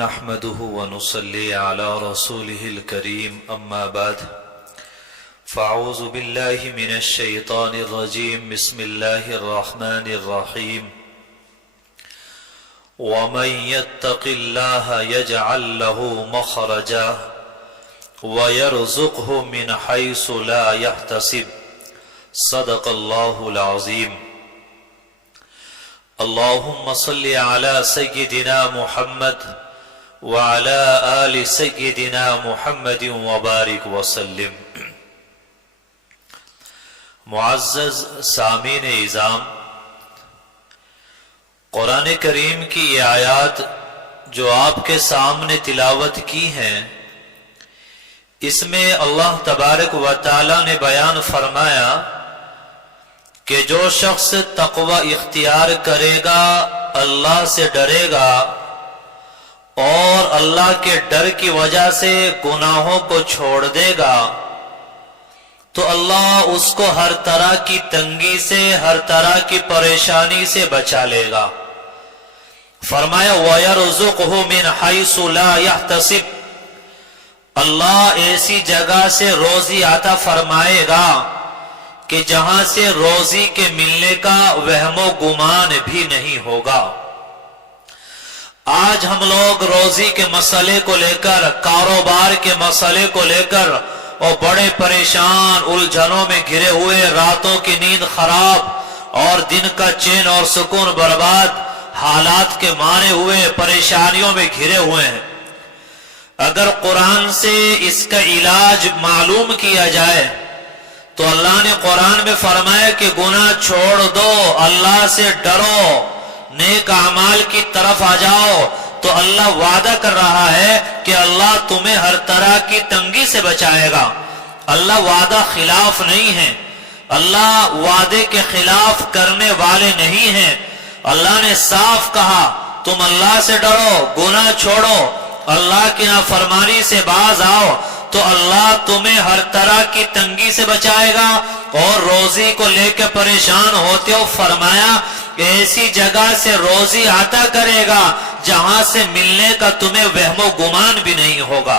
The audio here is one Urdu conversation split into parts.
نحمده ونصلي على رسوله الكريم أما بعد فأعوذ بالله من الشيطان الرجيم بسم الله الرحمن الرحيم ومن يتق الله يجعل له مخرجا ويرزقه من حيث لا يحتسب صدق الله العظيم اللهم صل على سيدنا محمد وعلى آل سيدنا محمد وبارك وسلم۔ معزز سامعین اعظام، قرآن کریم کی یہ آیات جو آپ کے سامنے تلاوت کی ہیں، اس میں اللہ تبارک و تعالی نے بیان فرمایا کہ جو شخص تقوی اختیار کرے گا، اللہ سے ڈرے گا اور اللہ کے ڈر کی وجہ سے گناہوں کو چھوڑ دے گا، تو اللہ اس کو ہر طرح کی تنگی سے، ہر طرح کی پریشانی سے بچا لے گا۔ فرمایا وَيَرْزُقْهُ مِنْ حَيْثُ لَا يَحْتَسِبُ، اللہ ایسی جگہ سے روزی عطا فرمائے گا کہ جہاں سے روزی کے ملنے کا وہم و گمان بھی نہیں ہوگا۔ آج ہم لوگ روزی کے مسئلے کو لے کر، کاروبار کے مسئلے کو لے کر اور بڑے پریشان، الجھنوں میں گھرے ہوئے، راتوں کی نیند خراب اور دن کا چین اور سکون برباد، حالات کے مارے ہوئے پریشانیوں میں گھرے ہوئے ہیں۔ اگر قرآن سے اس کا علاج معلوم کیا جائے تو اللہ نے قرآن میں فرمایا کہ گناہ چھوڑ دو، اللہ سے ڈرو، نیک اعمال کی طرف آ جاؤ، تو اللہ وعدہ کر رہا ہے کہ اللہ تمہیں ہر طرح کی تنگی سے بچائے گا۔ اللہ وعدہ خلاف نہیں ہے، اللہ وعدے کے خلاف کرنے والے نہیں ہیں۔ اللہ نے صاف کہا تم اللہ سے ڈرو، گناہ چھوڑو، اللہ کی نافرمانی سے باز آؤ، تو اللہ تمہیں ہر طرح کی تنگی سے بچائے گا اور روزی کو لے کے پریشان ہوتے ہو، فرمایا ایسی جگہ سے روزی عطا کرے گا جہاں سے ملنے کا تمہیں وہم و گمان بھی نہیں ہوگا۔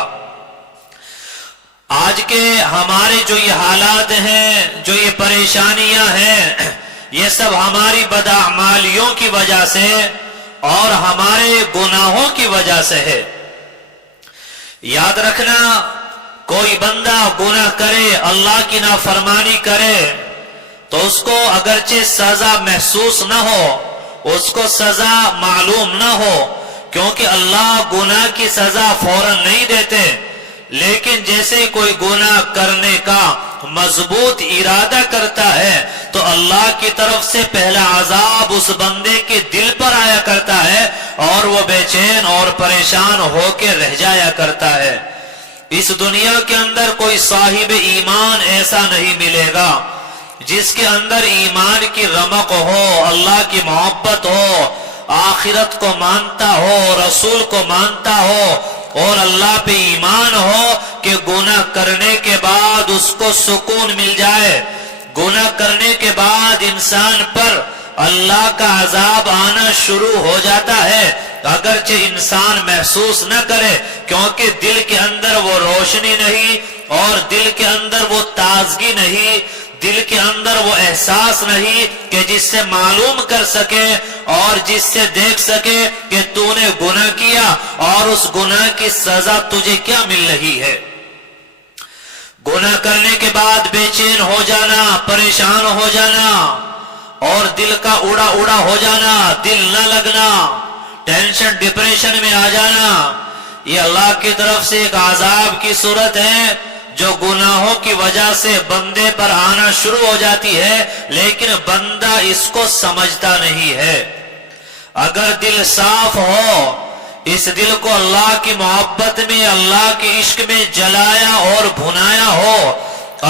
آج کے ہمارے جو یہ حالات ہیں، جو یہ پریشانیاں ہیں، یہ سب ہماری بداعمالیوں کی وجہ سے اور ہمارے گناہوں کی وجہ سے ہے۔ یاد رکھنا، کوئی بندہ گناہ کرے، اللہ کی نافرمانی کرے، تو اس کو اگرچہ سزا محسوس نہ ہو، اس کو سزا معلوم نہ ہو، کیونکہ اللہ گناہ کی سزا فوراً نہیں دیتے، لیکن جیسے کوئی گناہ کرنے کا مضبوط ارادہ کرتا ہے تو اللہ کی طرف سے پہلا عذاب اس بندے کے دل پر آیا کرتا ہے اور وہ بے چین اور پریشان ہو کے رہ جایا کرتا ہے۔ اس دنیا کے اندر کوئی صاحب ایمان ایسا نہیں ملے گا جس کے اندر ایمان کی رمق ہو، اللہ کی محبت ہو، آخرت کو مانتا ہو، رسول کو مانتا ہو اور اللہ پہ ایمان ہو کہ گناہ کرنے کے بعد اس کو سکون مل جائے، گناہ کرنے کے بعد انسان پر اللہ کا عذاب آنا شروع ہو جاتا ہے، اگرچہ انسان محسوس نہ کرے، کیونکہ دل کے اندر وہ روشنی نہیں اور دل کے اندر وہ تازگی نہیں، دل کے اندر وہ احساس نہیں کہ جس سے معلوم کر سکے اور جس سے دیکھ سکے کہ تو نے گناہ کیا اور اس گناہ کی سزا تجھے کیا مل رہی ہے۔ گناہ کرنے کے بعد بے چین ہو جانا، پریشان ہو جانا اور دل کا اڑا اڑا ہو جانا، دل نہ لگنا، ٹینشن ڈپریشن میں آ جانا، یہ اللہ کی طرف سے ایک عذاب کی صورت ہے جو گناہوں کی وجہ سے بندے پر آنا شروع ہو جاتی ہے، لیکن بندہ اس کو سمجھتا نہیں ہے۔ اگر دل صاف ہو، اس دل کو اللہ کی محبت میں، اللہ کے عشق میں جلایا اور بھنایا ہو،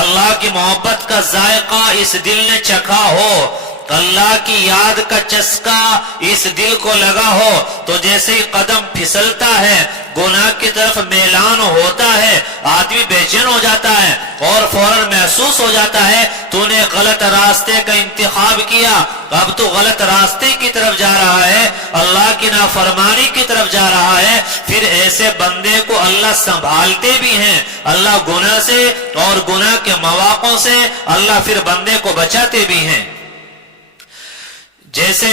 اللہ کی محبت کا ذائقہ اس دل نے چکھا ہو، اللہ کی یاد کا چسکا اس دل کو لگا ہو، تو جیسے ہی قدم پھسلتا ہے، گناہ کی طرف میلان ہوتا ہے، آدمی بے چین ہو جاتا ہے اور فوراً محسوس ہو جاتا ہے تو نے غلط راستے کا انتخاب کیا، اب تو غلط راستے کی طرف جا رہا ہے، اللہ کی نافرمانی کی طرف جا رہا ہے، پھر ایسے بندے کو اللہ سنبھالتے بھی ہیں، اللہ گناہ سے اور گناہ کے مواقعوں سے اللہ پھر بندے کو بچاتے بھی ہیں۔ جیسے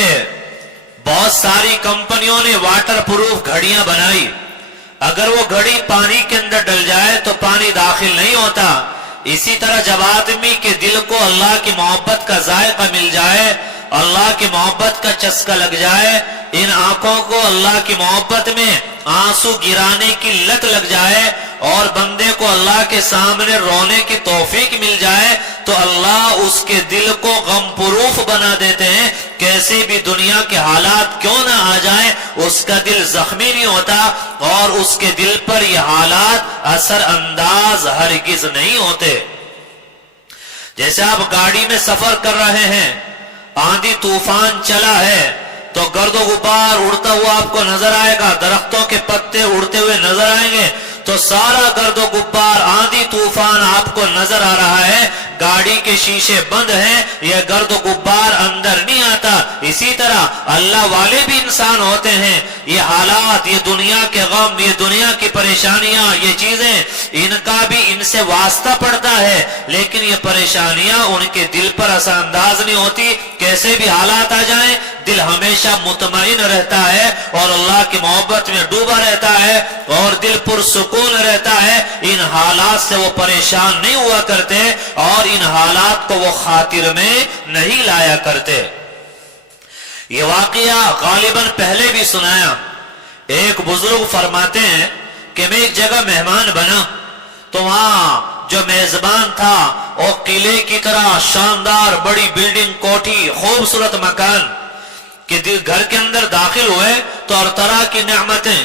بہت ساری کمپنیوں نے واٹر پروف گھڑیاں بنائی، اگر وہ گھڑی پانی کے اندر ڈل جائے تو پانی داخل نہیں ہوتا، اسی طرح جب آدمی کے دل کو اللہ کی محبت کا ذائقہ مل جائے، اللہ کی محبت کا چسکا لگ جائے، ان آنکھوں کو اللہ کی محبت میں آنسو گرانے کی لت لگ جائے اور بندے کو اللہ کے سامنے رونے کی توفیق مل جائے، تو اللہ اس کے دل کو غم پروف بنا دیتے ہیں، کیسے بھی دنیا کے حالات کیوں نہ آ جائیں اس کا دل زخمی نہیں ہوتا اور اس کے دل پر یہ حالات اثر انداز ہرگز نہیں ہوتے۔ جیسے آپ گاڑی میں سفر کر رہے ہیں، آندھی طوفان چلا ہے تو گرد و غبار اڑتا ہوا آپ کو نظر آئے گا، درختوں کے پتے اڑتے ہوئے نظر آئیں گے، تو سارا گرد و غبار آندھی طوفان آپ کو نظر آ رہا ہے، گاڑی کے شیشے بند ہیں، یہ گرد و غبار اندر نہیں آتا۔ اسی طرح اللہ والے بھی انسان ہوتے ہیں، یہ حالات، یہ دنیا کے غم، یہ دنیا کی پریشانیاں، یہ چیزیں، ان کا بھی ان سے واسطہ پڑتا ہے، لیکن یہ پریشانیاں ان کے دل پر اثر انداز نہیں ہوتی، کیسے بھی حالات آ جائیں دل ہمیشہ مطمئن رہتا ہے اور اللہ کی محبت میں ڈوبا رہتا ہے اور دل پرسکون رہتا ہے، ان حالات سے وہ پریشان نہیں ہوا کرتے اور ان حالات کو وہ خاطر میں نہیں لایا کرتے۔ یہ واقعہ غالباً پہلے بھی سنایا، ایک بزرگ فرماتے ہیں کہ میں ایک جگہ مہمان بنا تو وہاں جو میزبان تھا وہ قلعے کی طرح شاندار بڑی بلڈنگ، کوٹھی، خوبصورت مکان کہ گھر کے اندر داخل ہوئے تو ہر طرح کی نعمتیں،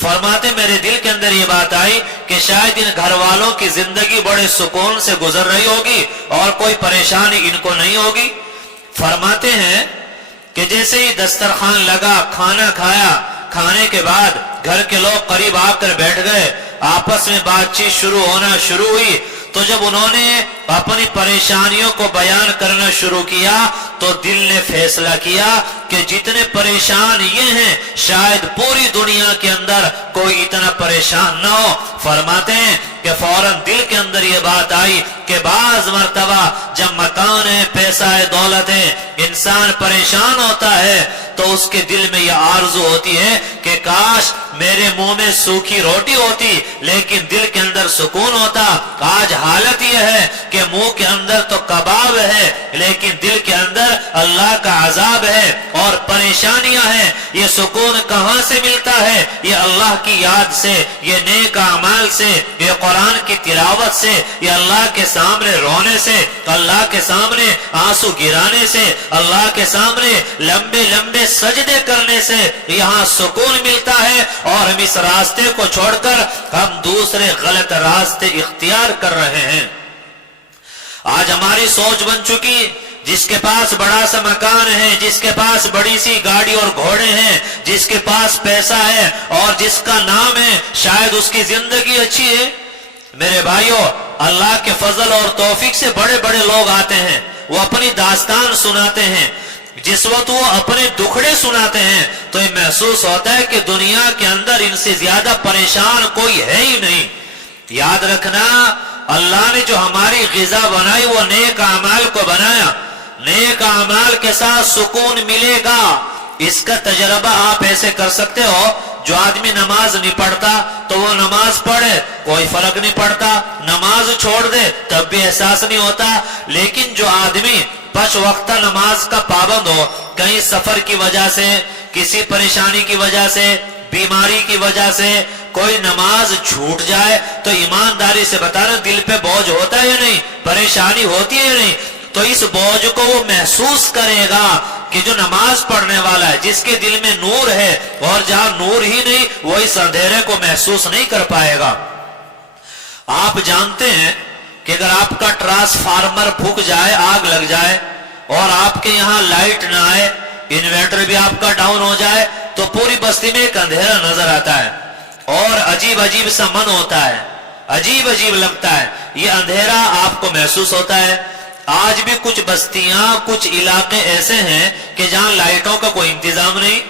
فرماتے میرے دل کے اندر یہ بات آئی کہ شاید ان گھر والوں کی زندگی بڑے سکون سے گزر رہی ہوگی اور کوئی پریشانی ان کو نہیں ہوگی۔ فرماتے ہیں کہ جیسے ہی دسترخوان لگا، کھانا کھایا، کھانے کے بعد گھر کے لوگ قریب آ کر بیٹھ گئے، آپس میں بات چیت شروع ہوئی، تو جب انہوں نے اپنی پریشانیوں کو بیان کرنا شروع کیا تو دل نے فیصلہ کیا کہ جتنے پریشان یہ ہیں شاید پوری دنیا کے اندر کوئی اتنا پریشان نہ ہو۔ فرماتے ہیں کہ فوراً دل کے اندر یہ بات آئی کہ بعض مرتبہ جب مکان ہے، پیسہ ہے، دولت ہے، انسان پریشان ہوتا ہے تو اس کے دل میں یہ آرزو ہوتی ہے کہ کاش میرے منہ میں سوکھی روٹی ہوتی لیکن دل کے اندر سکون ہوتا۔ آج حالت یہ ہے کہ منہ کے اندر تو کباب ہے لیکن دل کے اندر اللہ کا عذاب ہے اور پریشانیاں ہیں۔ یہ سکون کہاں سے ملتا ہے؟ یہ اللہ کی یاد سے، یہ نیک اعمال سے، یہ قرآن کی تلاوت سے، یہ اللہ کے سامنے رونے سے، اللہ کے سامنے آنسو گرانے سے، اللہ کے سامنے لمبے لمبے سجدے کرنے سے یہاں سکون ملتا ہے، اور ہم اس راستے کو چھوڑ کر ہم دوسرے غلط راستے اختیار کر رہے ہیں۔ آج ہماری سوچ بن چکی، جس کے پاس بڑا سا مکان ہے، جس کے پاس بڑی سی گاڑی اور گھوڑے ہیں، جس کے پاس پیسہ ہے اور جس کا نام ہے، شاید اس کی زندگی اچھی ہے۔ میرے بھائیوں، اللہ کے فضل اور توفیق سے بڑے بڑے لوگ آتے ہیں، وہ اپنی داستان سناتے ہیں، جس وقت وہ اپنے دکھڑے سناتے ہیں تو یہ محسوس ہوتا ہے کہ دنیا کے اندر ان سے زیادہ پریشان کوئی ہے ہی نہیں۔ یاد رکھنا، اللہ نے جو ہماری غذا بنائی وہ نیک اعمال کو بنایا، نیک اعمال کے ساتھ سکون ملے گا۔ اس کا تجربہ آپ ایسے کر سکتے ہو، جو آدمی نماز نہیں پڑھتا تو وہ نماز پڑھے، کوئی فرق نہیں پڑتا، نماز چھوڑ دے تب بھی احساس نہیں ہوتا، لیکن جو آدمی پانچ وقتہ نماز کا پابند ہو، کہیں سفر کی وجہ سے، کسی پریشانی کی وجہ سے، بیماری کی وجہ سے کوئی نماز چھوٹ جائے تو ایمانداری سے بتانا دل پہ بوجھ ہوتا ہے یا نہیں، پریشانی ہوتی ہے یا نہیں، تو اس بوجھ کو وہ محسوس کرے گا کہ جو نماز پڑھنے والا ہے، جس کے دل میں نور ہے، اور جہاں نور ہی نہیں وہ اس اندھیرے کو محسوس نہیں کر پائے گا۔ آپ جانتے ہیں کہ اگر آپ کا ٹرانسفارمر پھک جائے، آگ لگ جائے اور آپ کے یہاں لائٹ نہ آئے، انورٹر بھی آپ کا ڈاؤن ہو جائے تو پوری بستی میں ایک اندھیرا نظر آتا ہے اور عجیب عجیب سا من ہوتا ہے، عجیب عجیب لگتا ہے۔ یہ اندھیرا آپ کو محسوس ہوتا ہے، آج بھی کچھ بستیاں کچھ علاقے ایسے ہیں کہ جہاں لائٹوں کا کوئی انتظام نہیں،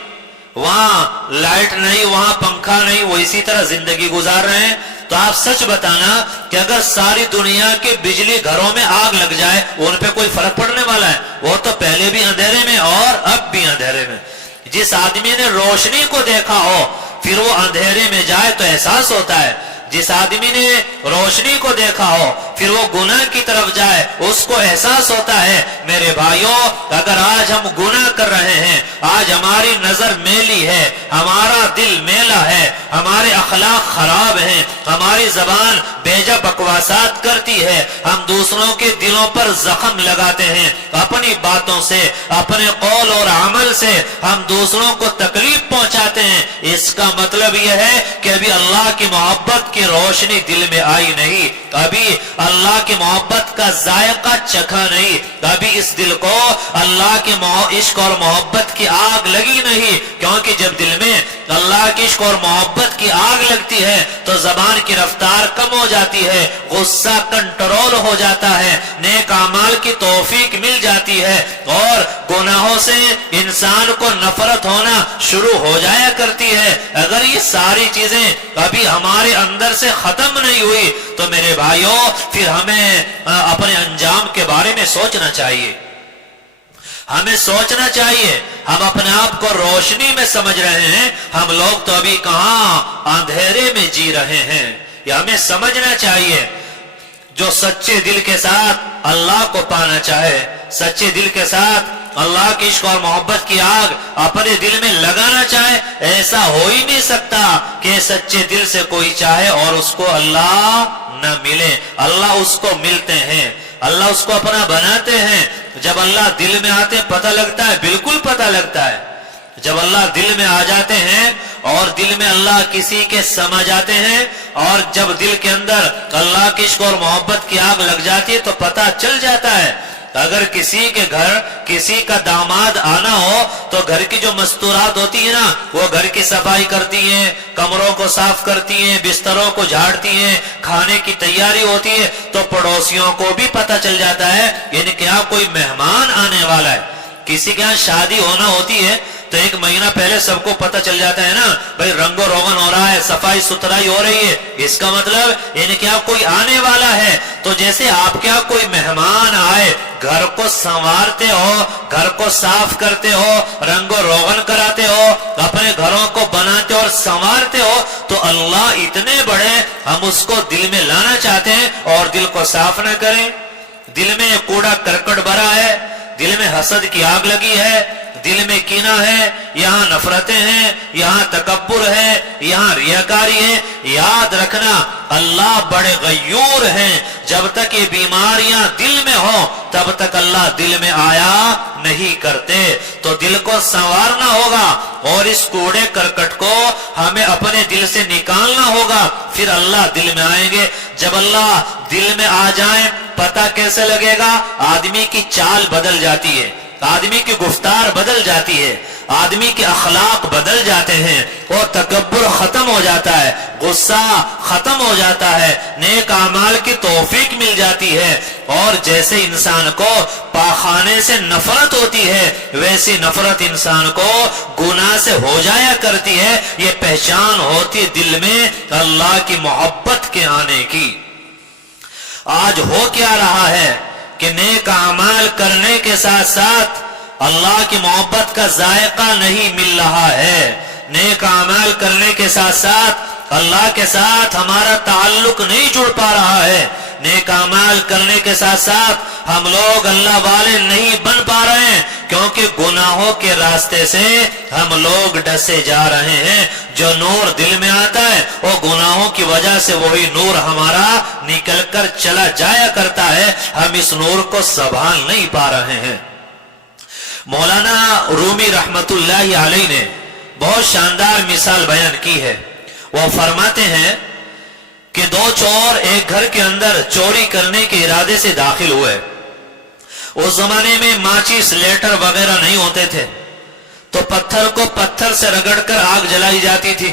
وہاں لائٹ نہیں، وہاں پنکھا نہیں، وہ اسی طرح زندگی گزار رہے ہیں۔ تو آپ سچ بتانا کہ اگر ساری دنیا کے بجلی گھروں میں آگ لگ جائے ان پہ کوئی فرق پڑنے والا ہے؟ وہ تو پہلے بھی اندھیرے میں اور اب بھی اندھیرے میں۔ جس آدمی نے روشنی کو دیکھا ہو پھر وہ اندھیرے میں جائے تو احساس ہوتا ہے، جس آدمی نے روشنی کو دیکھا ہو پھر وہ گناہ کی طرف جائے اس کو احساس ہوتا ہے۔ میرے بھائیوں، اگر آج ہم گناہ کر رہے ہیں، آج ہماری نظر میلی ہے، ہمارا دل میلا ہے، ہمارے اخلاق خراب ہیں، ہماری زبان بیجا بکواسات کرتی ہے، ہم دوسروں کے دلوں پر زخم لگاتے ہیں، اپنی باتوں سے، اپنے قول اور عمل سے ہم دوسروں کو تکلیف پہنچاتے ہیں، اس کا مطلب یہ ہے کہ ابھی اللہ کی محبت کی روشنی دل میں آئی نہیں، ابھی اللہ کی محبت کا ذائقہ چکھا نہیں، ابھی اس دل کو اللہ کے عشق اور محبت کی آگ لگی نہیں، کیونکہ جب دل میں اللہ کی عشق اور محبت کی آگ لگتی ہے تو زبان کی رفتار کم ہو جاتی ہے، غصہ کنٹرول ہو جاتا ہے، نیک اعمال کی توفیق مل جاتی ہے اور گناہوں سے انسان کو نفرت ہونا شروع ہو جایا کرتی ہے۔ اگر یہ ساری چیزیں ابھی ہمارے اندر سے ختم نہیں ہوئی تو میرے بھائیوں پھر ہمیں اپنے انجام کے بارے میں سوچنا چاہیے، ہمیں سوچنا چاہیے۔ ہم اپنے آپ کو روشنی میں سمجھ رہے ہیں، ہم لوگ تو ابھی کہاں اندھیرے میں جی رہے ہیں، یہ ہمیں سمجھنا چاہیے۔ جو سچے دل کے ساتھ اللہ کو پانا چاہے، سچے دل کے ساتھ اللہ کی عشق اور محبت کی آگ اپنے دل میں لگانا چاہے، ایسا ہو ہی نہیں سکتا کہ سچے دل سے کوئی چاہے اور اس کو اللہ نہ ملے۔ اللہ اس کو ملتے ہیں، اللہ اس کو اپنا بناتے ہیں۔ جب اللہ دل میں آتے پتہ لگتا ہے، بالکل پتہ لگتا ہے۔ جب اللہ دل میں آ جاتے ہیں اور دل میں اللہ کسی کے سما جاتے ہیں اور جب دل کے اندر اللہ کی عشق اور محبت کی آگ لگ جاتی ہے تو پتہ چل جاتا ہے۔ اگر کسی کے گھر کسی کا داماد آنا ہو تو گھر کی جو مستورات ہوتی ہیں نا، وہ گھر کی صفائی کرتی ہیں، کمروں کو صاف کرتی ہیں، بستروں کو جھاڑتی ہیں، کھانے کی تیاری ہوتی ہے تو پڑوسیوں کو بھی پتہ چل جاتا ہے یعنی کہ یہاں کوئی مہمان آنے والا ہے۔ کسی کے یہاں شادی ہونا ہوتی ہے تو ایک مہینہ پہلے سب کو پتہ چل جاتا ہے نا، بھئی رنگ و روغن ہو رہا ہے، صفائی ستھرائی ہو رہی ہے، اس کا مطلب یعنی کہ آپ کوئی آنے والا ہے۔ تو جیسے آپ کے یہاں کوئی مہمان آئے، گھر کو سنوارتے ہو، گھر کو صاف کرتے ہو، رنگ و روغن کراتے ہو، اپنے گھروں کو بناتے اور سنوارتے ہو، تو اللہ اتنے بڑے ہم اس کو دل میں لانا چاہتے ہیں اور دل کو صاف نہ کریں۔ دل میں کوڑا کرکٹ بھرا ہے، دل میں حسد کی آگ لگی ہے، دل میں کینہ ہے، یہاں نفرتیں ہیں، یہاں تکبر ہے، یہاں ریاکاری ہے۔ یاد رکھنا اللہ بڑے غیور ہیں، جب تک یہ بیماریاں دل میں ہوں تب تک اللہ دل میں آیا نہیں کرتے۔ تو دل کو سنوارنا ہوگا اور اس کوڑے کرکٹ کو ہمیں اپنے دل سے نکالنا ہوگا، پھر اللہ دل میں آئیں گے۔ جب اللہ دل میں آ جائیں پتہ کیسے لگے گا؟ آدمی کی چال بدل جاتی ہے، آدمی کی گفتار بدل جاتی ہے، آدمی کے اخلاق بدل جاتے ہیں اور تکبر ختم ہو جاتا ہے، غصہ ختم ہو جاتا ہے، نیک اعمال کی توفیق مل جاتی ہے۔ اور جیسے انسان کو پاخانے سے نفرت ہوتی ہے ویسی نفرت انسان کو گناہ سے ہو جایا کرتی ہے۔ یہ پہچان ہوتی دل میں اللہ کی محبت کے آنے کی۔ آج ہو کیا رہا ہے کہ نیک اعمال کرنے کے ساتھ ساتھ اللہ کی محبت کا ذائقہ نہیں مل رہا ہے، نیک اعمال کرنے کے ساتھ ساتھ اللہ کے ساتھ ہمارا تعلق نہیں جڑ پا رہا ہے، نیک اعمال کرنے کے ساتھ ساتھ ہم لوگ اللہ والے نہیں بن پا رہے ہیں، کیونکہ گناہوں کے راستے سے ہم لوگ ڈسے جا رہے ہیں۔ جو نور دل میں آتا ہے وہ گناہوں کی وجہ سے وہی نور ہمارا نکل کر چلا جایا کرتا ہے، ہم اس نور کو سنبھال نہیں پا رہے ہیں۔ مولانا رومی رحمت اللہ علیہ نے بہت شاندار مثال بیان کی ہے۔ وہ فرماتے ہیں کہ دو چور ایک گھر کے اندر چوری کرنے کے ارادے سے داخل ہوئے۔ اس زمانے میں ماچس لیٹر وغیرہ نہیں ہوتے تھے تو پتھر کو پتھر سے رگڑ کر آگ جلائی جاتی تھی،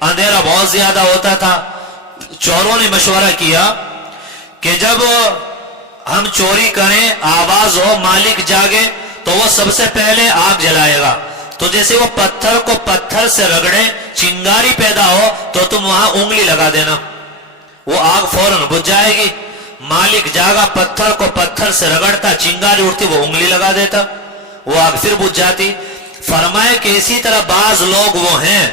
اندھیرا بہت زیادہ ہوتا تھا۔ چوروں نے مشورہ کیا کہ جب ہم چوری کریں، آواز ہو، مالک جاگے تو وہ سب سے پہلے آگ جلائے گا. تو جیسے وہ پتھر کو پتھر سے رگڑے، چنگاری پیدا ہو تو تم وہاں انگلی لگا دینا، وہ آگ فوراً بجھ جائے گی. مالک جاگا، پتھر کو پتھر سے رگڑتا، چنگاری اٹھتی، وہ انگلی لگا دیتا، وہ آگ پھر بجھ جاتی. فرمائے کہ اسی طرح بعض لوگ وہ ہیں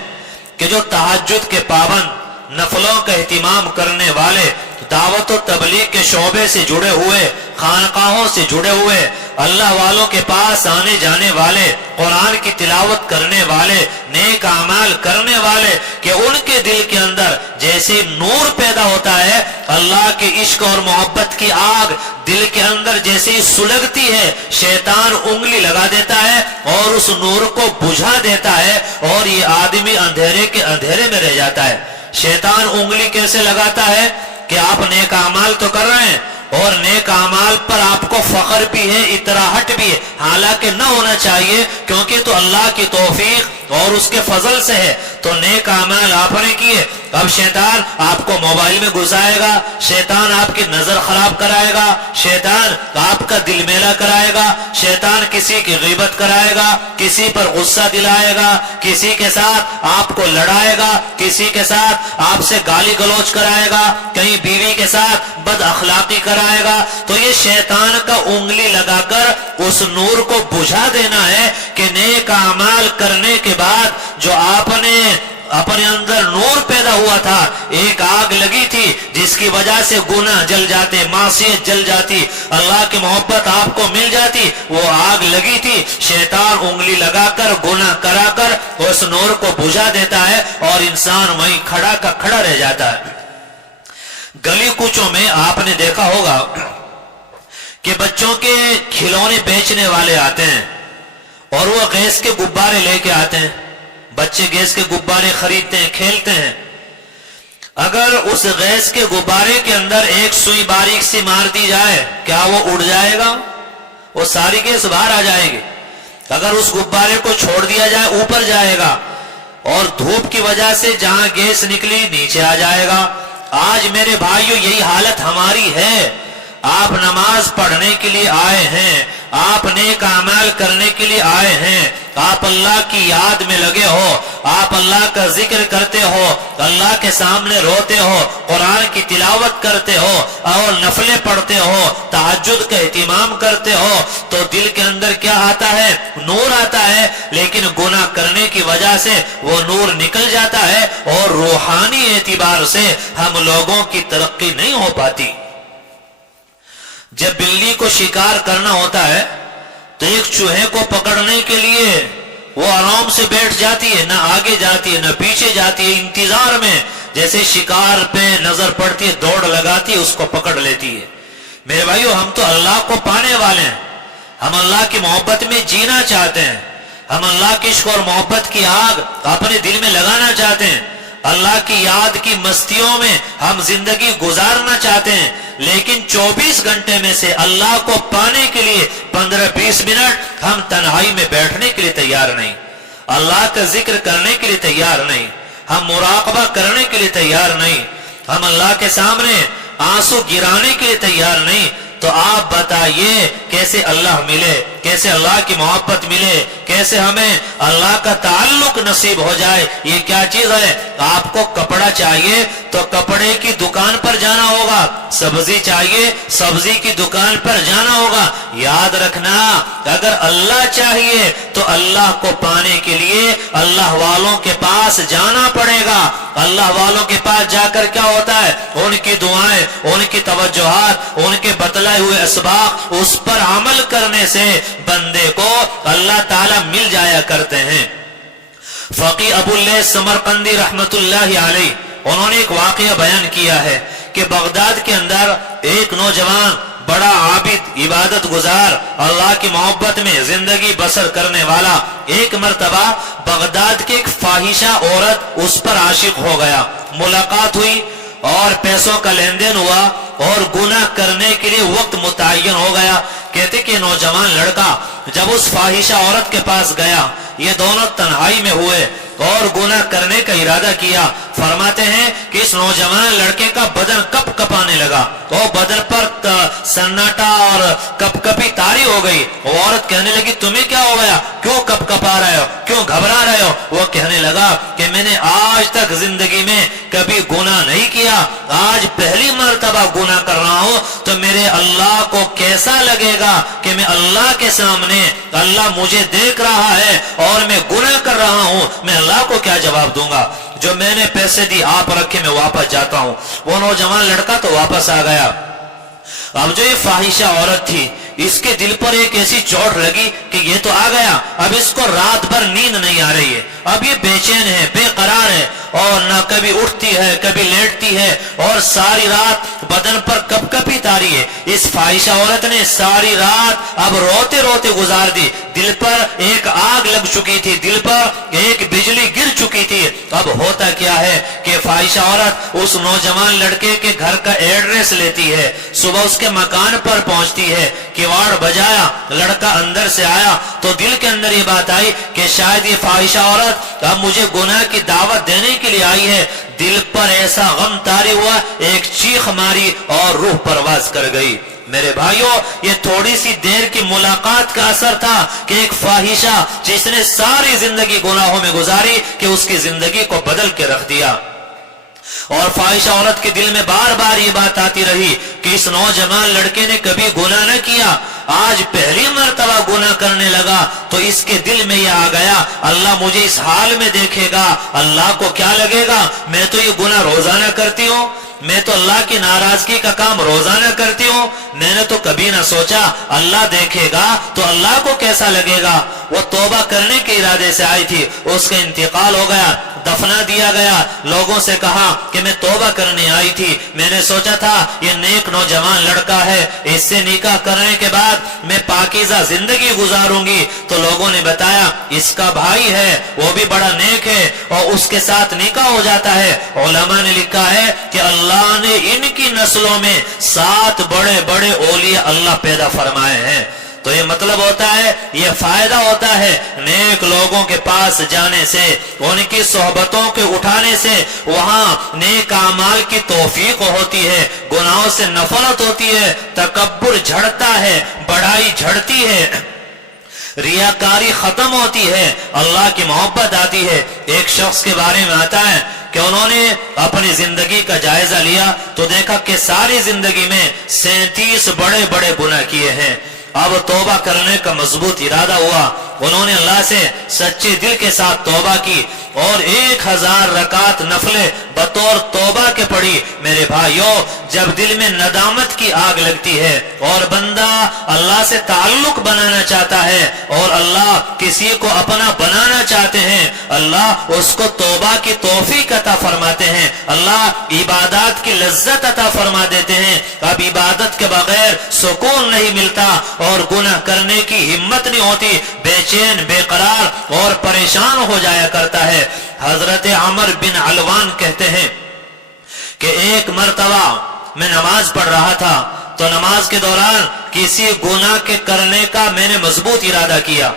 کہ جو تہجد کے پابند، نفلوں کا اہتمام کرنے والے، دعوت و تبلیغ کے شعبے سے جڑے ہوئے، خانقاہوں سے جڑے ہوئے، اللہ والوں کے پاس آنے جانے والے، قرآن کی تلاوت کرنے والے، نیک اعمال کرنے والے، کہ ان کے دل کے اندر جیسے نور پیدا ہوتا ہے، اللہ کے عشق اور محبت کی آگ دل کے اندر جیسے ہی سلگتی ہے، شیطان انگلی لگا دیتا ہے اور اس نور کو بجھا دیتا ہے، اور یہ آدمی اندھیرے کے اندھیرے میں رہ جاتا ہے. شیطان انگلی کیسے لگاتا ہے کہ آپ نیک اعمال تو کر رہے ہیں اور نیک اعمال پر آپ کو فخر بھی ہے، اطراحت بھی ہے، حالانکہ نہ ہونا چاہیے، کیونکہ تو اللہ کی توفیق اور اس کے فضل سے ہے. تو نیک اعمال آپ نے کیے، اب شیطان آپ کو موبائل میں گھسائے گا، شیطان آپ کی نظر خراب کرائے گا، شیطان آپ کا دل میلا کرائے گا، شیطان کسی کی غیبت کرائے گا، کسی پر غصہ دلائے گا، کسی کے ساتھ آپ کو لڑائے گا، کسی کے ساتھ آپ سے گالی گلوچ کرائے گا، کہیں بیوی کے ساتھ بد اخلاقی کرائے گا. تو یہ شیطان کا انگلی لگا کر اس نور کو بجھا دینا ہے کہ نیک اعمال کرنے کے بعد جو آپ نے اپنے اندر نور پیدا ہوا تھا، ایک آگ لگی تھی جس کی وجہ سے گناہ جل جاتے، معصیت جل جاتی، اللہ کی محبت آپ کو مل جاتی، وہ آگ لگی تھی، شیطان انگلی لگا کر گناہ کرا کر اس نور کو بجھا دیتا ہے اور انسان وہیں کھڑا کا کھڑا رہ جاتا ہے. گلی کوچوں میں آپ نے دیکھا ہوگا کہ بچوں کے کھلونے بیچنے والے آتے ہیں اور وہ گیس کے غبارے لے کے آتے ہیں. بچے گیس کے غبارے خریدتے ہیں، کھیلتے ہیں. اگر اس گیس کے غبارے کے اندر ایک سوئی باریک سی مار دی جائے، کیا وہ اڑ جائے گا؟ وہ ساری گیس باہر آ جائے گی. اگر اس غبارے کو چھوڑ دیا جائے، اوپر جائے گا اور دھوپ کی وجہ سے جہاں گیس نکلی نیچے آ جائے گا. آج میرے بھائیو یہی حالت ہماری ہے. آپ نماز پڑھنے کے لیے آئے ہیں، آپ نیک اعمال کرنے کے لیے آئے ہیں، آپ اللہ کی یاد میں لگے ہو، آپ اللہ کا ذکر کرتے ہو، اللہ کے سامنے روتے ہو، قرآن کی تلاوت کرتے ہو اور نفلیں پڑھتے ہو، تہجد کا اہتمام کرتے ہو، تو دل کے اندر کیا آتا ہے؟ نور آتا ہے. لیکن گناہ کرنے کی وجہ سے وہ نور نکل جاتا ہے اور روحانی اعتبار سے ہم لوگوں کی ترقی نہیں ہو پاتی. جب بلی کو شکار کرنا ہوتا ہے تو ایک چوہے کو پکڑنے کے لیے وہ آرام سے بیٹھ جاتی ہے، نہ آگے جاتی ہے نہ پیچھے جاتی ہے، انتظار میں، جیسے شکار پہ نظر پڑتی ہے دوڑ لگاتی ہے، اس کو پکڑ لیتی ہے. میرے بھائیو، ہم تو اللہ کو پانے والے ہیں، ہم اللہ کی محبت میں جینا چاہتے ہیں، ہم اللہ کی عشق اور محبت کی آگ اپنے دل میں لگانا چاہتے ہیں، اللہ کی یاد کی مستیوں میں ہم زندگی گزارنا چاہتے ہیں. لیکن 24 گھنٹے میں سے اللہ کو پانے کے لیے 15-20 منٹ ہم تنہائی میں بیٹھنے کے لیے تیار نہیں، اللہ کا ذکر کرنے کے لیے تیار نہیں، ہم مراقبہ کرنے کے لیے تیار نہیں، ہم اللہ کے سامنے آنسو گرانے کے لیے تیار نہیں. تو آپ بتائیے کیسے اللہ ملے، کیسے اللہ کی محبت ملے، کیسے ہمیں اللہ کا تعلق نصیب ہو جائے؟ یہ کیا چیز ہے؟ آپ کو کپڑا چاہیے تو کپڑے کی دکان پر جانا ہوگا، سبزی چاہیے سبزی کی دکان پر جانا ہوگا. یاد رکھنا، اگر اللہ چاہیے تو اللہ کو پانے کے لیے اللہ والوں کے پاس جانا پڑے گا. اللہ والوں کے پاس جا کر کیا ہوتا ہے؟ ان کی دعائیں، ان کی توجہات، ان کے بتلائے ہوئے اسباق، اس پر عمل کرنے سے بندے کو اللہ تعالی مل جایا کرتے ہیں. فقی ابو اللیث سمرقندی رحمت اللہ علیہ، انہوں نے ایک واقعہ بیان کیا ہے کہ بغداد کے اندر ایک نوجوان بڑا عابد، عبادت گزار، اللہ کی محبت میں زندگی بسر کرنے والا، ایک مرتبہ بغداد کے ایک فاحشہ عورت اس پر عاشق ہو گیا. ملاقات ہوئی اور پیسوں کا لین دین ہوا اور گناہ کرنے کے لیے وقت متعین ہو گیا. کہتے کہ نوجوان لڑکا جب اس فاحشہ عورت کے پاس گیا، یہ دونوں تنہائی میں ہوئے اور گناہ کرنے کا ارادہ کیا. فرماتے ہیں کہ اس نوجوان لڑکے کا بدن کپ کپانے لگا، وہ بدن پر سناٹا اور کپ کپی طاری ہو گئی۔ وہ عورت کہنے لگی تمہیں کیا ہو گیا، کیوں کپ کپا رہے ہو، کیوں گھبرا رہے ہو؟ وہ کہنے لگا کہ میں نے آج تک زندگی میں کبھی گناہ نہیں کیا، آج پہلی مرتبہ گناہ کر رہا ہوں، تو میرے اللہ کو کیسا لگے گا کہ میں اللہ کے سامنے، اللہ مجھے دیکھ رہا ہے اور میں گناہ کر رہا ہوں، میں اللہ کو کیا جواب دوں گا؟ جو میں نے پیسے دی آپ رکھے، میں واپس جاتا ہوں۔ وہ نوجوان لڑکا تو واپس آ گیا۔ اب جو یہ فاحشہ عورت تھی، اس کے دل پر ایک ایسی چوٹ لگی کہ یہ تو آ گیا، اب اس کو رات بھر نیند نہیں آ رہی ہے، اب یہ بے چین ہے، بے قرار ہے، اور نہ کبھی اٹھتی ہے کبھی لیٹتی ہے، اور ساری رات بدن پر کپ کپی طاری ہے۔ اس فاحشہ عورت نے ساری رات اب روتے روتے گزار دی، دل پر ایک آگ لگ چکی تھی، دل پر ایک بجلی گر چکی تھی۔ اب ہوتا کیا ہے کہ فاحشہ عورت اس نوجوان لڑکے کے گھر کا ایڈریس لیتی ہے، صبح اس کے مکان پر پہنچتی ہے، کیواڑ بجایا، لڑکا اندر سے آیا تو دل کے اندر یہ بات آئی کہ شاید یہ فاحشہ عورت اب مجھے گناہ کی دعوت دینے کے لیے آئی ہے۔ دل پر ایسا غم طاری ہوا، ایک چیخ ماری اور روح پرواز کر گئی۔ میرے بھائیوں، یہ تھوڑی سی دیر کی ملاقات کا اثر تھا کہ ایک فاحشہ جس نے ساری زندگی گناہوں میں گزاری کہ اس کی زندگی کو بدل کے رکھ دیا۔ اور فاحشہ عورت کے دل میں بار بار یہ بات آتی رہی کہ اس نوجوان لڑکے نے کبھی گناہ نہ کیا، آج پہلی مرتبہ گناہ کرنے لگا، تو اس کے دل میں یہ آ گیا اللہ مجھے اس حال میں دیکھے گا، اللہ کو کیا لگے گا، میں تو یہ گناہ روزانہ کرتی ہوں، میں تو اللہ کی ناراضگی کا کام روزانہ کرتی ہوں، میں نے تو کبھی نہ سوچا اللہ دیکھے گا تو اللہ کو کیسا لگے گا۔ وہ توبہ کرنے کے ارادے سے آئی تھی، اس کا انتقال ہو گیا، دفنا دیا گیا۔ لوگوں سے کہا کہ میں توبہ کرنے آئی تھی، میں نے سوچا تھا یہ نیک نوجوان لڑکا ہے، اس سے نکاح کرنے کے بعد میں پاکیزہ زندگی گزاروں گی۔ تو لوگوں نے بتایا اس کا بھائی ہے، وہ بھی بڑا نیک ہے، اور اس کے ساتھ نکاح ہو جاتا ہے۔ علماء نے لکھا ہے کہ اللہ نے ان کی نسلوں میں 7 بڑے بڑے اولیاء اللہ پیدا فرمائے ہیں۔ تو یہ مطلب ہوتا ہے، یہ فائدہ ہوتا ہے نیک لوگوں کے پاس جانے سے، ان کی صحبتوں کے اٹھانے سے، وہاں نیک اعمال کی توفیق ہوتی ہے، گناہوں سے نفرت ہوتی ہے، تکبر جھڑتا ہے، بڑائی جھڑتی ہے، ریاکاری ختم ہوتی ہے، اللہ کی محبت آتی ہے۔ ایک شخص کے بارے میں آتا ہے کہ انہوں نے اپنی زندگی کا جائزہ لیا تو دیکھا کہ ساری زندگی میں 37 بڑے بڑے گناہ کیے ہیں۔ اب توبہ کرنے کا مضبوط ارادہ ہوا، انہوں نے اللہ سے سچے دل کے ساتھ توبہ کی اور 1000 رکعت نفلیں بطور توبہ کے پڑھی۔ میرے بھائیوں، جب دل میں ندامت کی آگ لگتی ہے اور بندہ اللہ سے تعلق بنانا چاہتا ہے اور اللہ کسی کو اپنا بنانا چاہتے ہیں، اللہ اس کو توبہ کی توفیق عطا فرماتے ہیں، اللہ عبادات کی لذت عطا فرما دیتے ہیں۔ اب عبادت کے بغیر سکون نہیں ملتا اور گناہ کرنے کی ہمت نہیں ہوتی، بے چین، بے قرار اور پریشان ہو جایا کرتا ہے۔ حضرت عمر بن علوان کہتے ہیں کہ ایک مرتبہ میں نماز پڑھ رہا تھا تو نماز کے دوران کسی گناہ کے کرنے کا میں نے مضبوط ارادہ کیا۔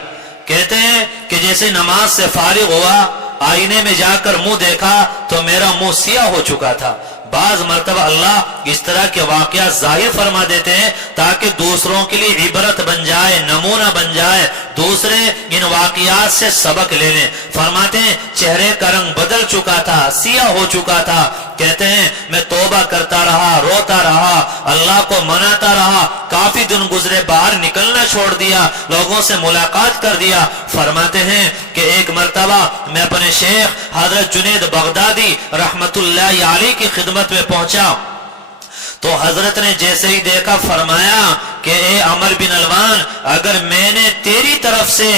کہتے ہیں کہ جیسے نماز سے فارغ ہوا، آئینے میں جا کر منہ دیکھا تو میرا منہ سیاہ ہو چکا تھا۔ بعض مرتبہ اللہ اس طرح کے واقعات ظاہر فرما دیتے ہیں تاکہ دوسروں کے لیے عبرت بن جائے، نمونہ بن جائے، دوسرے ان واقعات سے سبق لے لیں۔ فرماتے ہیں چہرے کا رنگ بدل چکا تھا، سیاہ ہو چکا تھا۔ کہتے ہیں میں توبہ کرتا رہا، روتا رہا، اللہ کو مناتا رہا، کافی دن گزرے، باہر نکلنا چھوڑ دیا، لوگوں سے ملاقات کر دیا۔ فرماتے ہیں کہ ایک مرتبہ میں اپنے شیخ حضرت جنید بغدادی رحمت اللہ علیہ کی خدمت میں پہنچا تو حضرت نے جیسے ہی دیکھا فرمایا کہ اے عمر بن علوان، اگر میں نے تیری طرف سے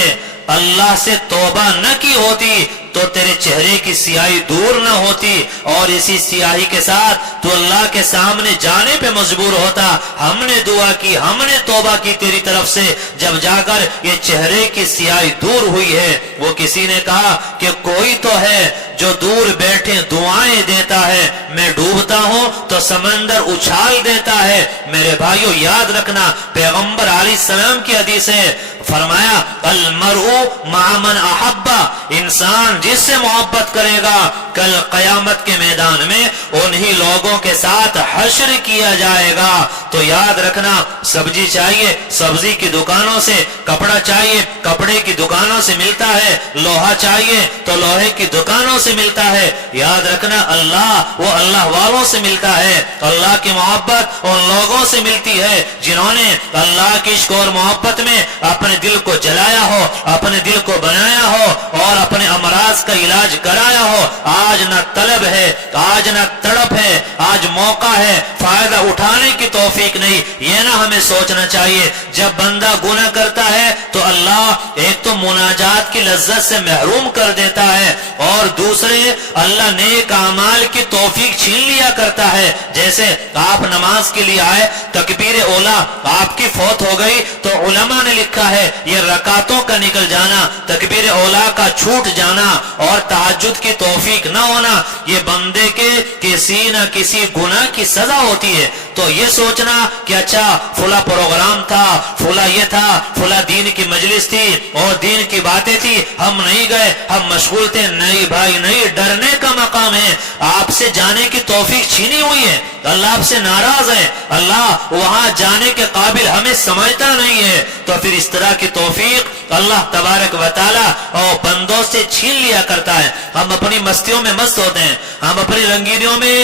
اللہ سے توبہ نہ کی ہوتی تو تیرے چہرے کی سیاہی دور نہ ہوتی اور اسی سیاہی کے ساتھ تو اللہ کے سامنے جانے پہ مجبور ہوتا۔ ہم نے دعا کی، ہم نے توبہ کی تیری طرف سے، جب جا کر یہ چہرے کی سیاہی دور ہوئی ہے۔ وہ کسی نے کہا کہ کوئی تو ہے جو دور بیٹھے دعائیں دیتا ہے، میں ڈوبتا ہوں تو سمندر اچھال دیتا ہے۔ میرے بھائیو یاد رکھنا، پیغمبر علیہ السلام کی حدیث ہے، فرمایا المرء مع من احب، انسان جس سے محبت کرے گا کل قیامت کے میدان میں انہی لوگوں کے ساتھ حشر کیا جائے گا۔ تو یاد رکھنا، سبزی چاہیے سبزی کی دکانوں سے، کپڑا چاہیے کپڑے کی دکانوں سے ملتا ہے، لوہا چاہیے تو لوہے کی دکانوں سے ملتا ہے۔ یاد رکھنا اللہ وہ اللہ والوں سے ملتا ہے، اللہ کی محبت ان لوگوں سے ملتی ہے جنہوں نے اللہ کی عشق اور محبت میں اپنے دل کو جلایا ہو، اپنے دل کو بنایا ہو اور اپنے امراض کا علاج کرایا ہو۔ آج نہ طلب ہے، آج نہ تڑپ ہے، آج موقع ہے، فائدہ اٹھانے کی توفیق نہیں، یہ نہ ہمیں سوچنا چاہیے۔ جب بندہ گناہ کرتا ہے تو اللہ ایک تو مناجات کی لذت سے محروم کر دیتا ہے، اور دوسرے اللہ نیک اعمال کی توفیق چھین لیا کرتا ہے۔ جیسے آپ نماز کے لیے آئے، تکبیر اولا آپ کی فوت ہو گئی تو علماء نے لکھا ہے یہ رکعتوں کا نکل جانا، تکبیر اولا کا چھوٹ جانا اور تہجد کی توفیق نہ ہونا، یہ بندے کے کسی نہ کسی گناہ کی سزا ہوتی ہے۔ تو یہ سوچنا کہ اچھا فلا پروگرام تھا، فلا یہ تھا، فلا دین کی مجلس تھی اور دین کی باتیں تھی، ہم نہیں گئے، ہم مشغول تھے، نہیں بھائی نہیں، ڈرنے کا مقام ہے۔ آپ سے جانے کی توفیق چھینی ہوئی ہے، اللہ آپ سے ناراض ہے، اللہ وہاں جانے کے قابل ہمیں سمجھتا نہیں ہے، تو پھر اس طرح کی توفیق اللہ تبارک و تعالی اور بندوں سے چھین لیا کرتا ہے۔ ہم اپنی مستیوں میں مست ہوتے ہیں، ہم اپنی رنگینیوں میں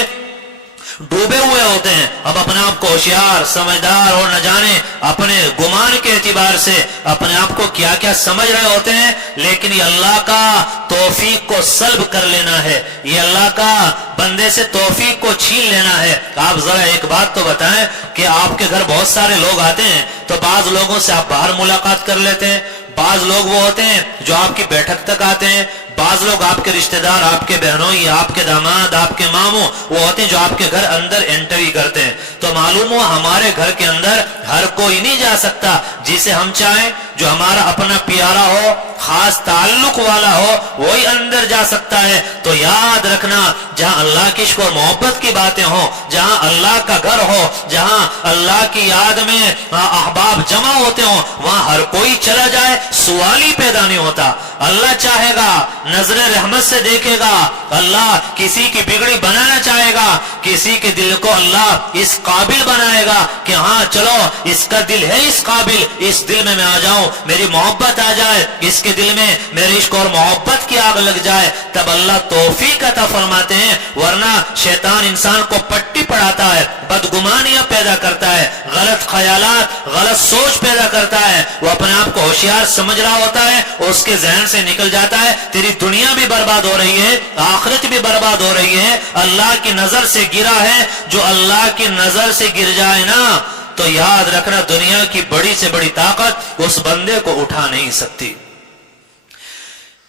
ڈوبے ہوئے ہوتے ہیں، ہم اپنے آپ کو ہوشیار سمجھدار اور نہ جانے اپنے گمان کے اعتبار سے اپنے آپ کو کیا کیا سمجھ رہے ہوتے ہیں، لیکن یہ اللہ کا توفیق کو سلب کر لینا ہے، یہ اللہ کا بندے سے توفیق کو چھین لینا ہے۔ آپ ذرا ایک بات تو بتائیں کہ آپ کے گھر بہت سارے لوگ آتے ہیں تو بعض لوگوں سے آپ باہر ملاقات کر لیتے ہیں، بعض لوگ وہ ہوتے ہیں جو آپ کی بیٹھک تک آتے ہیں، بعض لوگ آپ کے رشتہ دار، آپ کے بہنوں یا آپ کے داماد، آپ کے ماموں وہ ہوتے ہیں جو آپ کے گھر اندر انٹری کرتے ہیں۔ تو معلوم ہوا ہمارے گھر کے اندر ہر کوئی نہیں جا سکتا، جسے ہم چاہیں جو ہمارا اپنا پیارا ہو، خاص تعلق والا ہو، وہی اندر جا سکتا ہے۔ تو یاد رکھنا، جہاں اللہ کی عشق اور محبت کی باتیں ہوں، جہاں اللہ کا گھر ہو، جہاں اللہ کی یاد میں احباب جمع ہوتے ہوں، وہاں ہر کوئی چلا جائے، سوال ہی پیدا نہیں ہوتا۔ اللہ چاہے گا نظر رحمت سے دیکھے گا، اللہ کسی کی بگڑی بنانا چاہے گا، کسی کے دل کو اللہ اس قابل بنائے گا کہ ہاں چلو اس کا دل ہے اس قابل، اس دل میں آ جاؤں، میری محبت آ جائے، اس کے دل میں میرے عشق اور محبت کی آگ لگ جائے، تب اللہ توفیق عطا فرماتے ہیں۔ ورنہ شیطان انسان کو پٹی پڑھاتا ہے، بدگمانیاں پیدا کرتا ہے، غلط خیالات، غلط سوچ پیدا کرتا ہے، وہ اپنے آپ کو ہوشیار سمجھ رہا ہوتا ہے، اس کے ذہن سے نکل جاتا ہے تیری دنیا بھی برباد ہو رہی ہے، آخرت بھی برباد ہو رہی ہے، اللہ کی نظر سے گرا ہے۔ جو اللہ کی نظر سے گر جائے نا تو یاد رکھنا دنیا کی بڑی سے بڑی طاقت اس بندے کو اٹھا نہیں سکتی۔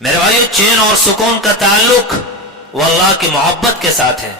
میرے بھائیو، چین اور سکون کا تعلق وہ اللہ کی محبت کے ساتھ ہے۔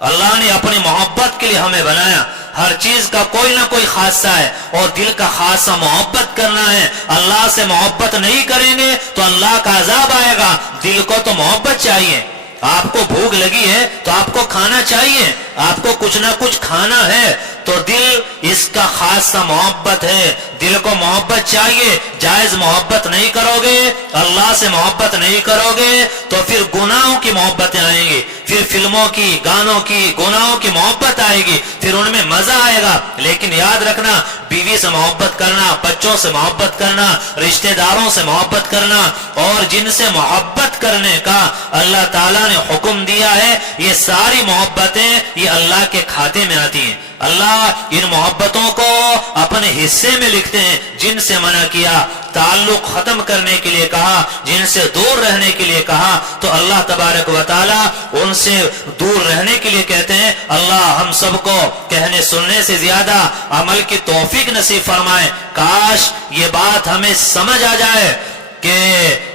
اللہ نے اپنی محبت کے لیے ہمیں بنایا، ہر چیز کا کوئی نہ کوئی خاصہ ہے اور دل کا خاصہ محبت کرنا ہے۔ اللہ سے محبت نہیں کریں گے تو اللہ کا عذاب آئے گا۔ دل کو تو محبت چاہیے، آپ کو بھوک لگی ہے تو آپ کو کھانا چاہیے، آپ کو کچھ نہ کچھ کھانا ہے، تو دل اس کا خاصہ محبت ہے، دل کو محبت چاہیے۔ جائز محبت نہیں کرو گے، اللہ سے محبت نہیں کرو گے تو پھر گناہوں کی محبتیں آئیں گی، پھر فلموں کی، گانوں کی، گناہوں کی محبت آئے گی، پھر ان میں مزہ آئے گا۔ لیکن یاد رکھنا، بیوی سے محبت کرنا، بچوں سے محبت کرنا، رشتہ داروں سے محبت کرنا اور جن سے محبت کرنے کا اللہ تعالیٰ نے حکم دیا ہے، یہ ساری محبتیں یہ اللہ کے کھاتے میں آتی ہیں۔ اللہ ان محبتوں کو اپنے حصے میں لکھتے ہیں۔ جن سے منع کیا، تعلق ختم کرنے کے لیے کہا، جن سے دور رہنے کے لیے کہا، تو اللہ تبارک و تعالی ان سے دور رہنے کے لیے کہتے ہیں۔ اللہ ہم سب کو کہنے سننے سے زیادہ عمل کی توفیق نصیب فرمائے۔ کاش یہ بات ہمیں سمجھ آ جائے کہ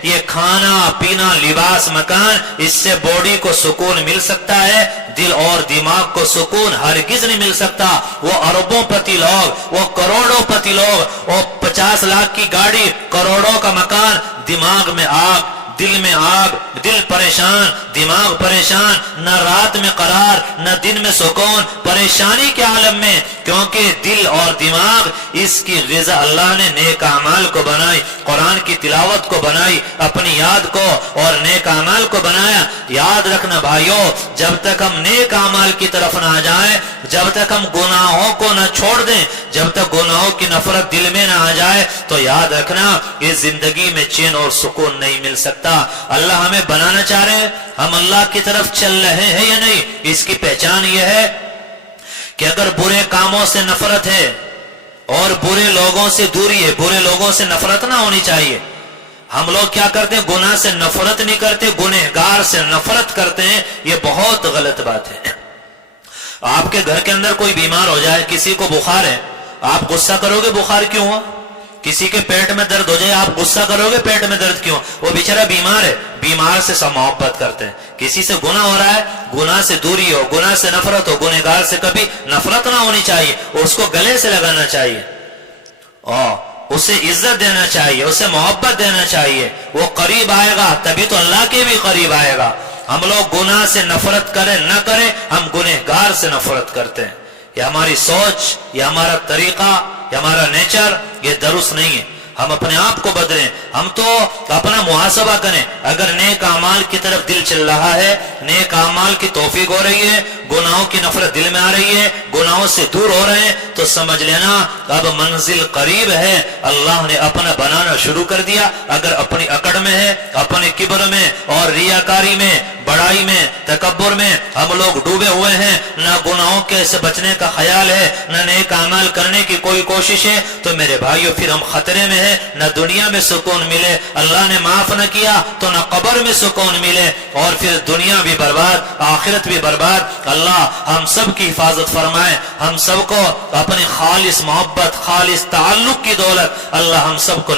یہ کھانا پینا لباس مکان، اس سے باڈی کو سکون مل سکتا ہے، دل اور دماغ کو سکون ہرگز نہیں مل سکتا۔ وہ اربوں پتی لوگ، وہ کروڑوں پتی لوگ، وہ 50 لاکھ کی گاڑی، کروڑوں کا مکان، دماغ میں آگ، دل میں آگ، دل پریشان، دماغ پریشان، نہ رات میں قرار نہ دن میں سکون، پریشانی کے عالم میں، کیونکہ دل اور دماغ اس کی غذا اللہ نے نیک اعمال کو بنائی، قرآن کی تلاوت کو بنائی، اپنی یاد کو اور نیک اعمال کو بنایا۔ یاد رکھنا بھائیو، جب تک ہم نیک اعمال کی طرف نہ جائیں، جب تک ہم گناہوں کو نہ چھوڑ دیں، جب تک گناہوں کی نفرت دل میں نہ آ جائے، تو یاد رکھنا یہ زندگی میں چین اور سکون نہیں مل سکتا۔ اللہ ہمیں بنانا چاہ رہے ہیں، ہم اللہ کی طرف چل رہے ہیں یا نہیں، اس کی پہچان یہ ہے کہ اگر برے کاموں سے نفرت ہے اور برے لوگوں سے دوری ہے، برے لوگوں سے نفرت نہ ہونی چاہیے۔ ہم لوگ کیا کرتے ہیں؟ گناہ سے نفرت نہیں کرتے، گنہگار سے نفرت کرتے ہیں، یہ بہت غلط بات ہے۔ آپ کے گھر کے اندر کوئی بیمار ہو جائے، کسی کو بخار ہے، آپ غصہ کرو گے بخار کیوں ہوا؟ کسی کے پیٹ میں درد ہو جائے، آپ غصہ کرو گے پیٹ میں درد کیوں؟ وہ بیچارہ بیمار ہے، بیمار سے سب محبت کرتے ہیں۔ کسی سے گناہ ہو رہا ہے، گناہ سے دوری ہو، گناہ سے نفرت ہو، گنہگار سے کبھی نفرت نہ ہونی چاہیے، اس کو گلے سے لگانا چاہیے اور اسے عزت دینا چاہیے، اسے محبت دینا چاہیے۔ وہ قریب آئے گا تبھی تو اللہ کے بھی قریب آئے گا۔ ہم لوگ گناہ سے نفرت کریں نہ کریں، ہم گنہگار سے نفرت کرتے ہیں۔ یہ ہماری سوچ، یہ ہمارا طریقہ، یہ ہمارا نیچر، یہ درست نہیں ہے۔ ہم اپنے آپ کو بدلیں، ہم تو اپنا محاسبہ کریں۔ اگر نیک اعمال کی طرف دل چل رہا ہے، نیک اعمال کی توفیق ہو رہی ہے، گناہوں کی نفرت دل میں آ رہی ہے، گناہوں سے دور ہو رہے ہیں، تو سمجھ لینا اب منزل قریب ہے، اللہ نے اپنا بنانا شروع کر دیا۔ اگر اپنی اکڑ میں ہے، اپنے کبر میں اور ریاکاری میں، بڑائی میں، تکبر میں ہم لوگ ڈوبے ہوئے ہیں، نہ گناہوں کے سے بچنے کا خیال ہے، نہ نیک اعمال کرنے کی کوئی کوشش ہے، تو میرے بھائیو پھر ہم خطرے میں ہیں۔ نہ دنیا میں سکون ملے، اللہ نے معاف نہ کیا تو نہ قبر میں سکون ملے، اور پھر دنیا بھی برباد، آخرت بھی برباد۔ اللہ ہم سب کی حفاظت فرمائے، ہم سب کو اپنی خالص محبت، خالص تعلق کی دولت اللہ ہم سب کو